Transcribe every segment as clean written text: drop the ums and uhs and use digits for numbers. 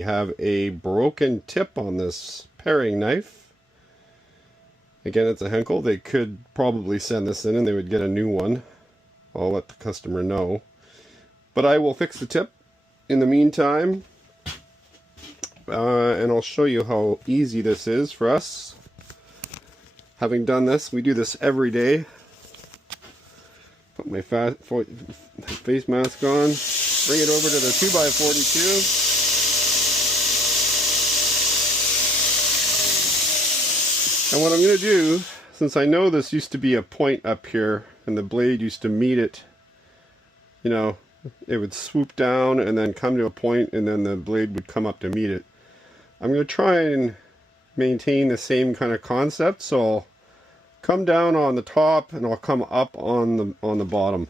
We have a broken tip on this paring knife. Again, it's a Henckel. They could probably send this in and they would get a new one. I'll let the customer know. But I will fix the tip in the meantime. And I'll show you how easy this is for us. Having done this, we do this every day. Put my face mask on. Bring it over to the 2x42. And what I'm going to do, since I know this used to be a point up here and the blade used to meet it, you know, it would swoop down and then come to a point and then the blade would come up to meet it. I'm going to try and maintain the same kind of concept, so I'll come down on the top and I'll come up on the bottom.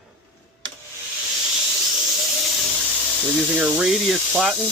We're using a radius flatten.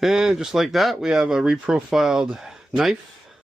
And just like that, we have a reprofiled knife.